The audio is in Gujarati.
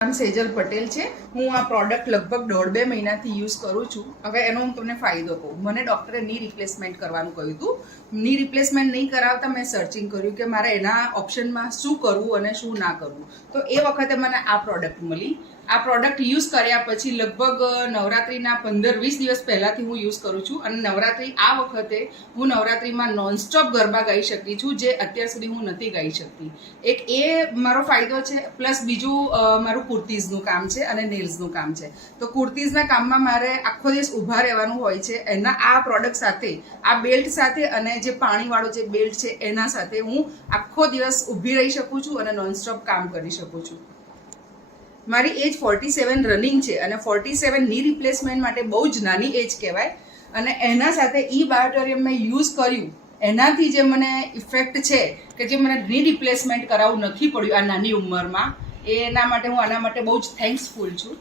નામ સેજલ પટેલ છે। હું આ પ્રોડક્ટ લગભગ 1.5-2 મહિનાથી યુઝ કરું છું। હવે એનો હું તમને ફાયદો કહું। મને ડૉક્ટરે ની રિપ્લેસમેન્ટ કરવાનું કહ્યું હતું। ની રિપ્લેસમેન્ટ નહીં કરાવતા મેં સર્ચિંગ કર્યું કે મારે એના ઓપ્શનમાં શું કરવું અને શું ના કરવું। તો એ વખતે મને આ પ્રોડક્ટ મળી। આ પ્રોડક્ટ યુઝ કર્યા પછી લગભગ નવરાત્રિના 15-20 દિવસ પહેલાંથી હું યુઝ કરું છું અને નવરાત્રિ આ વખતે હું નવરાત્રિમાં નોનસ્ટોપ ગરબા ગાઈ શકી છું, જે અત્યાર સુધી હું નથી ગાઈ શકતી। એક એ મારો ફાયદો છે, પ્લસ બીજું મારું કુર્તીઝનું કામ છે અને નેલ્સનું કામ છે। તો કુર્તીઝના કામમાં મારે આખો દિવસ ઊભા રહેવાનું હોય છે। એના આ પ્રોડક્ટ સાથે, આ બેલ્ટ સાથે અને જે પાણીવાળો જે બેલ્ટ છે એના સાથે હું આખો દિવસ ઊભી રહી શકું છું અને નોનસ્ટોપ કામ કરી શકું છું। મારી એજ 47 રનિંગ છે અને 47 ની રિપ્લેસમેન્ટ માટે બહુ જ નાની એજ કહેવાય। અને એના સાથે ઈ બાયોટોરિયમ મેં યુઝ કર્યું, એનાથી જે મને ઇફેક્ટ છે કે જે મને ની રિપ્લેસમેન્ટ કરાવવું નથી પડ્યું આ નાની ઉંમરમાં, એના માટે હું આના માટે બહુ જ થેન્ક્સફુલ છું।